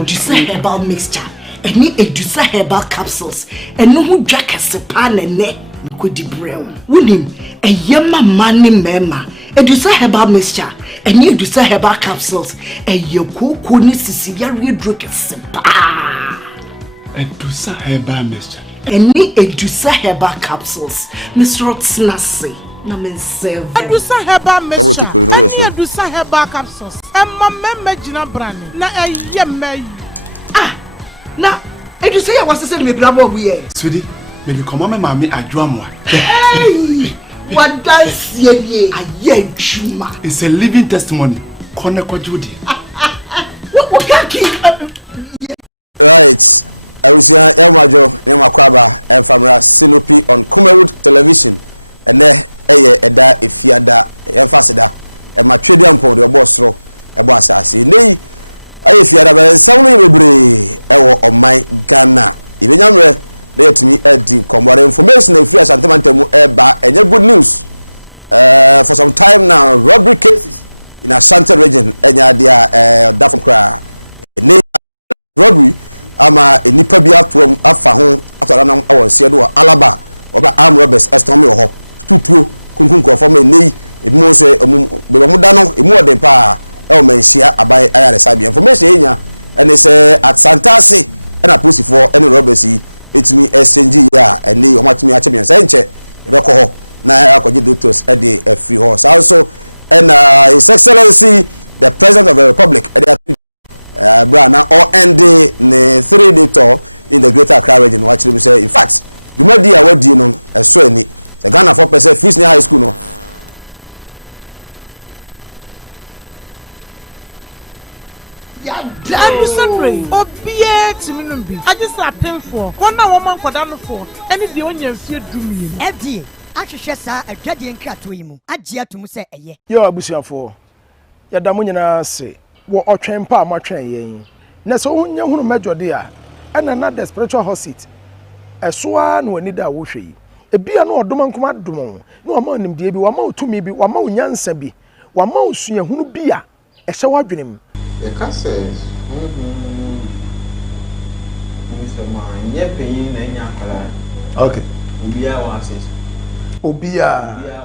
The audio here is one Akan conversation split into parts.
Edusa herbal mixture. Any Edusa herbal capsules. And no who jack a sepan and neck. Could the brown. Wouldn't a yama money mema. Edusa herbal mixture. And you Edusa herbal capsules. And your cocoa needs to see your real drink a sepa. Edusa herbal mixture. Any Edusa herbal capsules. Miss Rotsnassi. Edusa herbal mixture. Any Edusa herbal capsules. Emma Memegina brand. Na yemme. Ah, now Edusa was to say me bravo we. Sweetie, when you come on, mammy, I drum one. Hey, what does ye? Chuma. It's a living testimony. Koneko Judy. What can't keep? Right. I was here, Elmajo, Nemakwaba, and Famra Sinopi on Kumawood television. And there, Eda, if you ada, Enfasida, and my trading for the boss, a boss. I see. Nay, if you had some libre, on my Ghana. Even younger, they to me, adding more information if you are sentimental, and your good news. For some time now, robbery cases in Ashanti region, and your Dafum Cry. Robbery. Ama enipa bi atom afa ho atara nam awonse do alaba oba arm robbers estomi ho tutuo kunkun konform enei ebimo so be mo da no emu odem pa e o manhia abai ayare sabi information enya ene se at santase na police for any robbers yi etimi exchange ya ene o matimi ache bien se nche e be ko ho na akoje doctors e dey free ho also and his excellency the president of the republic Brana or ending the 3-day tour in the Greater Accra region. Watch them say, in fact, you might be aware, you know, a so any the Ghana 4% fees near high school. No, I just are paying for 1 woman for down for any the onion fear do me. FD, actually, sir, a guardian cat to him. I dare to say, eh, you're a bushel for Yadamunia say. Wo otwen pa amatwen yen na so hunya hunu mejo de a ana na the spiritual hosit esoa na wani da wo hwe yi ebia na odoma nkoma dom na o ma nimde bi wa ma otumi bi wa ma onyansa bi wa ma osua hunu bi a ehye wadwenem e ka says Mr. Man ye peyin na nya akwara okay obia wa access obia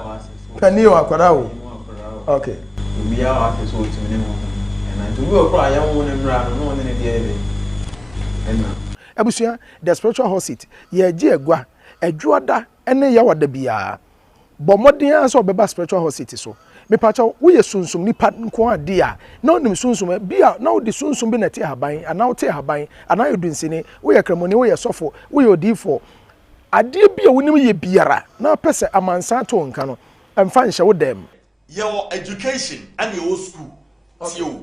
wa access pani wa akwara o okay obia wa access o timi ne to go cry young one and run no one in the area. Abusia, the spiritual hosit, ye gua, a juada, and a yawada bia. Bomodia so beba spiritual hosit so. Me pacha, we soon some nipat kwa dear. No, no soon some beer, now the soon some be a tear buying, and now tear buying, and now you doing sine, we are cremony, we are suffer, we are D4. I dear be a winning ye beera, now person a man sato and cano, and find show them. Your education and your school. Okay.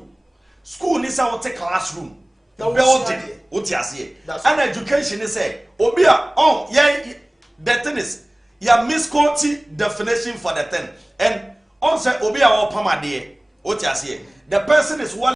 School is our classroom. The building, what you see. And education is a obia. Oh, yeah, the thing is, you misquoting definition for the thing. And also, obia or pama de, what you see. The person is one.